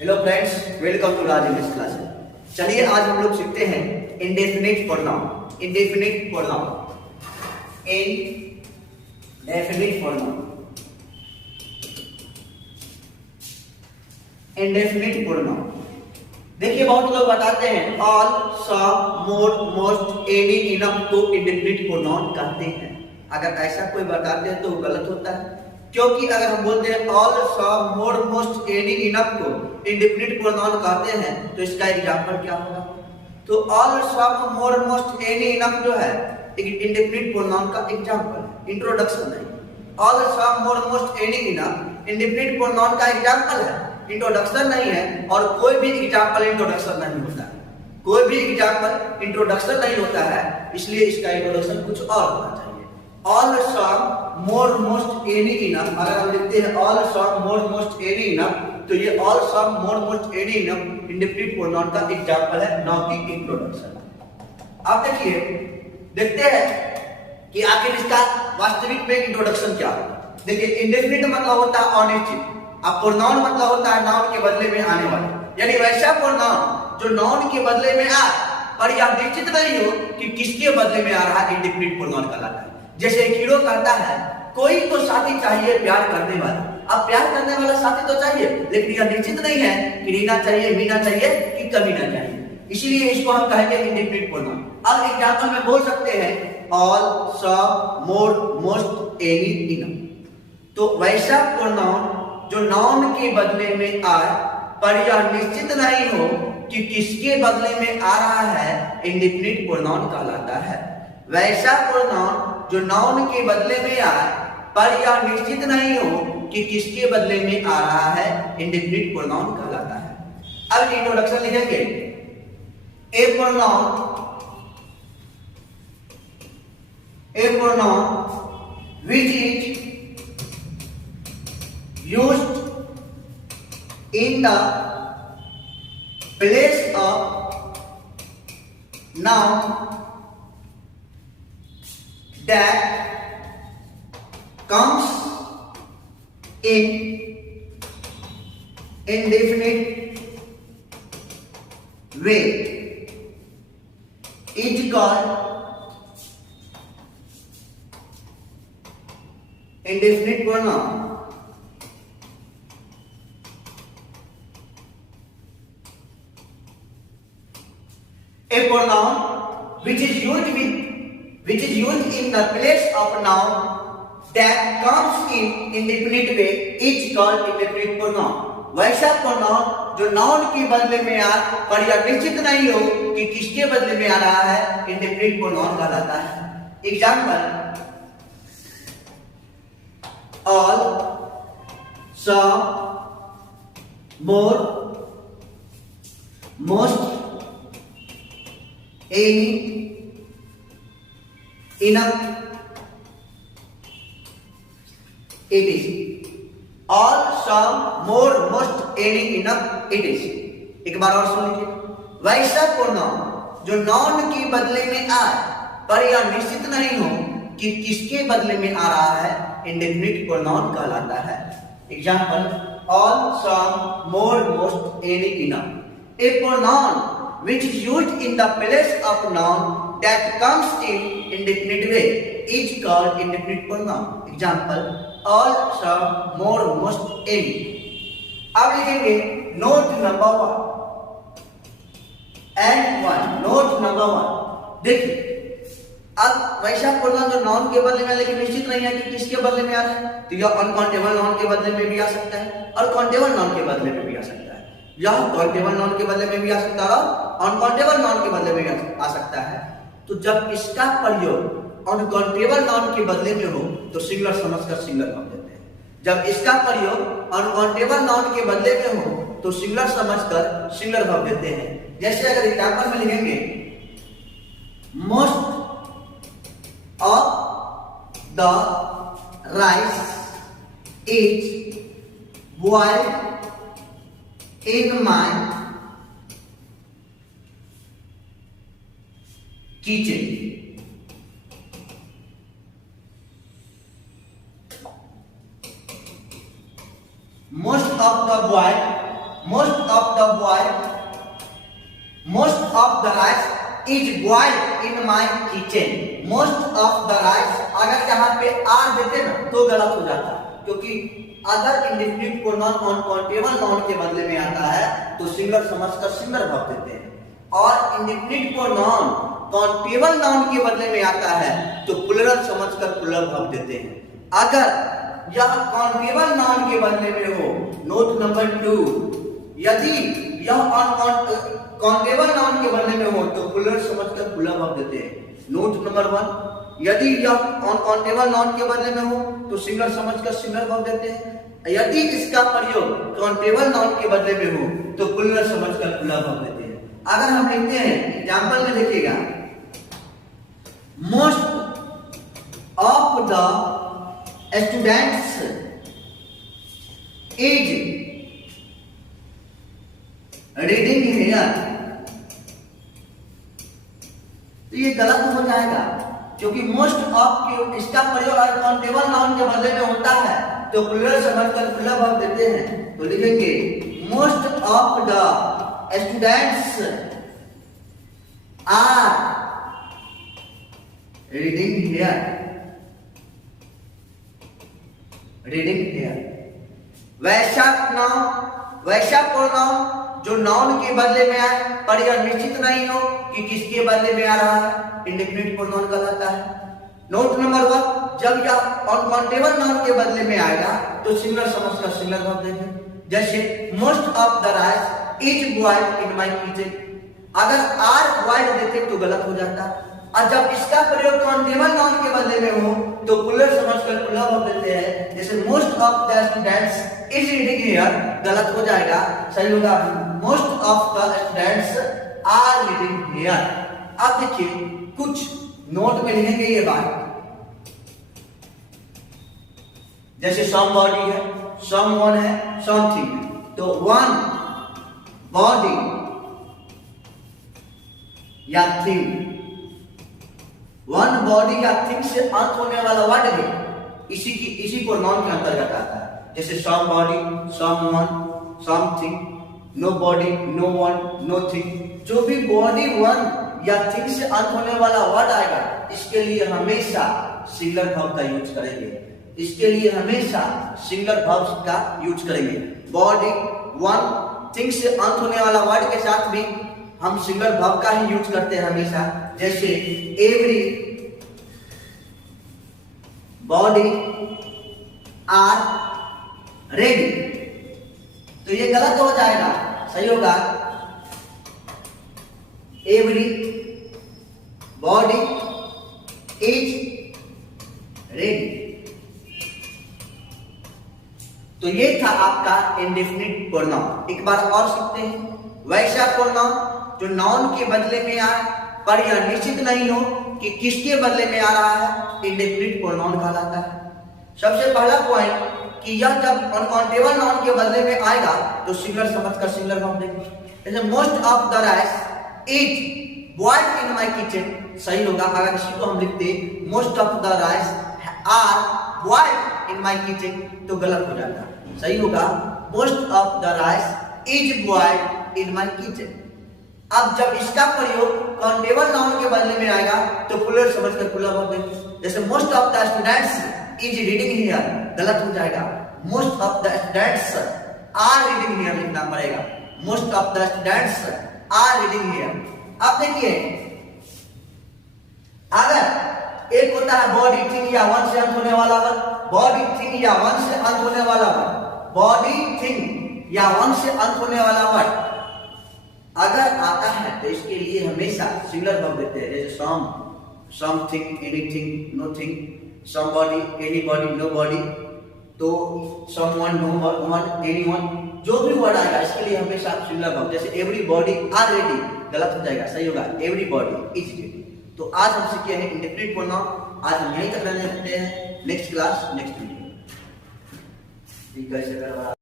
Hello friends, welcome to Raj English classes. चलिए आज हम लोग सीखते हैं indefinite pronoun. Indefinite pronoun, indefinite pronoun, indefinite pronoun. देखिए बहुत लोग बताते हैं all, some, more, most, any, enough को इंडेफिनिट प्रोनाउन कहते हैं। अगर ऐसा कोई बताते हैं तो गलत होता है, क्योंकि अगर हम बोलते हैं all, some, more, most, any, enough को इंडेफिनिट प्रोनाउन कहते हैं तो इसका एग्जांपल क्या होगा? तो all, some, more, most, any, enough जो है एक इंडेफिनिट प्रोनाउन का एग्जांपल, इंट्रोडक्शन है। All, some, more, most, any, enough indefinite pronoun का एग्जांपल है, इंट्रोडक्शन नहीं है। और कोई भी एग्जांपल इंट्रोडक्शन नहीं होता है, कोई भी एग्जांपल इंट्रोडक्शन नहीं होता है, इसलिए इसका इंट्रोडक्शन कुछ और होना चाहिए। All, some, more, most, any, enough, अगर हम लिखते हैं all, some, more, most, any, enough, तो ये all, some, more, most, any, enough indefinite pronoun का एग्जांपल है, न कि इंट्रोडक्शन। आप देखिए, देखते हैं कि आखिर इसका वास्तविक में इंट्रोडक्शन क्या है। देखिए इंडेफिनिट मतलब होता है अनिश्चित, अब प्रोनाउन मतलब होता है नाउन के बदले में आने वाला, यानी वैसा प्रोनाउन जो नाउन के बदले में आ और यह निश्चित नहीं हो कि किसके बदले में आ रहा है, इंडेफिनिट प्रोनाउन कहलाता है। जैसे एक हीरो कहता है कोई तो साथी चाहिए प्यार करने वाला। अब प्यार करने वाला साथी तो चाहिए, लेकिन यह निश्चित नहीं है कि रीना चाहिए, मीना चाहिए कि कभी ना चाहिए, इसीलिए इसको हम कहेंगे इंडेफिनिट प्रोनाउन। अब एग्जांपल में बोल सकते हैं all, some, more, most, any, enough. तो वैसा प्रोनाउन जो नाउन के बदले में आए पर यह निश्चित नहीं हो कि किसके बदले में आ रहा है, इंडेफिनिट प्रोनाउन कहलाता है। वैसा प्रोनाउन जो नाउन के बदले में आए पर यह निश्चित नहीं हो कि किसके बदले में आ रहा है, इंडेफिनिट प्रोनाउन कहलाता है। अब इंट्रोडक्शन लिखेंगे, a pronoun which is used in the place of noun that comes in indefinite way is called indefinite pronoun। A pronoun which is used in the place of noun that comes in indefinite way is called indefinite pronoun। वैसा pronoun जो noun के बदले में आ पर यह निश्चित नहीं हो कि किसके बदले में आ रहा है, इंडेफिनिट प्रोनाउन कहलाता है। Example all, some, more, most, any, enough, it is. All, some, more, most, any, enough, it is. एक बार और सुन लीजिए, वैसा प्रोनाउन जो नाउन के बदले में आए पर यह निश्चित नहीं हो कि किसके बदले में आ रहा है, इंडेफिनिट प्रोनाउन कहलाता है। Example all, some, more, most, any, enough. A pronoun which is used in the place of noun that comes in indefinite way is called indefinite pronoun। Example all, some, more, most, any। अब लिखेंगे note number 1 and 1। Note number 1, देखिए अब वैसा pronoun जो noun के बदले में लेकिन निश्चित नहीं है कि किसके बदले में आ रहा है, तो यह अनकाउंटेबल नाउन के बदले में भी आ सकता है और काउंटेबल नाउन के बदले में भी आ सकता है। यह काउंटेबल नाउन के बदले में भी आ सकता है और अनकाउंटेबल नाउन के बदले में भी आ सकता है। तो जब इसका प्रयोग अनकाउंटेबल नाउन के बदले में हो तो सिंगुलर समझकर सिंगुलर वर्ब देते हैं। जब इसका प्रयोग अनकाउंटेबल नाउन के बदले में हो तो सिंगुलर समझकर सिंगुलर वर्ब देते हैं। जैसे अगर एग्जांपल में लिखेंगे most of the rice is boiled in my kitchen। Most of the boiled most of the rice is boiled in my kitchen. Most of the rice, अगर यहाँ पे आर देते ना तो गलत हो जाता, क्योंकि अगर इंडेफिनिट प्रोनाउन अनकाउंटेबल नाउन के बदले में आता है तो सिंगुलर समझकर सिंगुलर वर्ब देते हैं, और इंडेफिनिट प्रोनाउन काउंटेबल नाउन के बदले में आता है तो प्लूरल समझकर प्लूरल वर्ब देते हैं। अगर यह काउंटेबल नाउन के बदले में हो, नोट नंबर 2, यदि यह काउंटेबल नाउन के बदले में हो तो प्लूरल समझकर प्लूरल वर्ब देते हैं। नोट नंबर 1, यदि यह अनकाउंटेबल नाउन के बदले में हो तो सिंगुलर समझकर सिंगुलर वर्ब देते हैं। यदि इसका प्रयोग काउंटेबल नाउन के बदले में हो तो प्लूरल समझकर प्लूरल वर्ब देते हैं। अगर हम लिखते हैं एग्जांपल में देखिएगा, most of the students is reading here, तो ये गलत हो जाएगा, क्योंकि मोस्ट ऑफ के इसका प्रयोग अगर काउंटेबल नाउन के बदले में होता है तो प्लूरल समझकर प्लूरल वर्ब देते हैं। तो लिखेंगे most of the students are reading here, reading here. वैसा प्रोनाउन जो नाउन के बदले में आए पर यह निश्चित नहीं हो कि किसके बदले में आ रहा है, इंडेफिनिट प्रोनाउन कहलाता है। नोट नंबर 1, जब यह अनकाउंटेबल नाउन के बदले में आएगा तो सिंगुलर समझकर सिंगुलर वर्ब देंगे। जैसे most of the rice is boiled in my kitchen, अगर आर बॉइल्ड देते तो गलत हो जाता, और जब इसका प्रयोग काउंटेबल नाउन के बदले में हो तो प्लूरल समझकर प्लूरल वर्ब देते हैं। जैसे most of the students is reading here, गलत हो जाएगा, सही होगा most of the students are reading here. अब देखिए कुछ नोट में लिखेंगे ये बात, जैसे समबॉडी है, समवन है, समथिंग है, तो वन बॉडी या थिंग, वन बॉडी या थिंग से अंत होने वाला वर्ड भी इसी को नाउन के अंतर्गत आता है। जैसे somebody, someone, something, nobody, no one, nothing. जो भी बॉडी, वन या थिंग से अंत होने वाला वर्ड आएगा इसके लिए हमेशा सिंगुलर वर्ब का यूज करेंगे, इसके लिए हमेशा सिंगुलर वर्ब का यूज करेंगे। बॉडी, वन, थिंग से अंत होने वाला वर्ड के साथ भी हम सिंगुलर वर्ब का ही यूज करते हैं हमेशा। जैसे एवरी बॉडी आर रेडी, तो ये गलत हो जाएगा, सही होगा एवरी बॉडी इज रेडी। तो ये था आपका इंडेफिनिट प्रोनाउन। एक बार और सीखते हैं। वैसा प्रोनाउन जो नाउन के बदले में आए पर यह निश्चित नहीं हो कि किसके बदले में आ रहा है, इंडेफिनिट प्रोनाउन कहलाता है। सबसे पहला पॉइंट कि यह जब अनकाउंटेबल नाउन के बदले में आएगा तो सिंगुलर समझकर सिंगुलर वर्ब देंगे। जैसे most of the rice is boiled in my kitchen, सही होगा। अगर इसी को हम लिखते most of the rice are boiled in my kitchen तो गलत हो जाता, सही होगा most of the rice is boiled in my kitchen. अब जब इसका प्रयोग काउंटेबल नाउन के बदले में आएगा तो प्लूरल समझकर प्लूरल वर्ब देंगे। जैसे most of the students is reading here, गलत हो जाएगा, most of the students are reading here लिखना पड़ेगा। Most of the students are reading here. अब देखिए, अगर एक होता है बॉडी, थिंग या वन से अंत होने वाला वर्ड, बॉडी, थिंग या वन से अंत होने वाला वर्ड, बॉडी, थिंग या वन से अंत होने वाला वर्ड अगर आता है तो इसके लिए हमेशा सिंगुलर वर्ब देते हैं। जैसे some, something, anything, nothing, somebody, anybody, nobody, तो समवन, नो वन, एनीवन, जो भी वर्ड आएगा इसके लिए हमेशा सिंगुलर वर्ब। जैसे एवरीबॉडी आर रेडी, गलत हो जाएगा, सही होगा एवरीबॉडी इज रेडी। तो आज हम सीखे हैं इंडेफिनिट प्रोनाउन। आज हम यहीं तक रहने देते हैं। Next class, next video.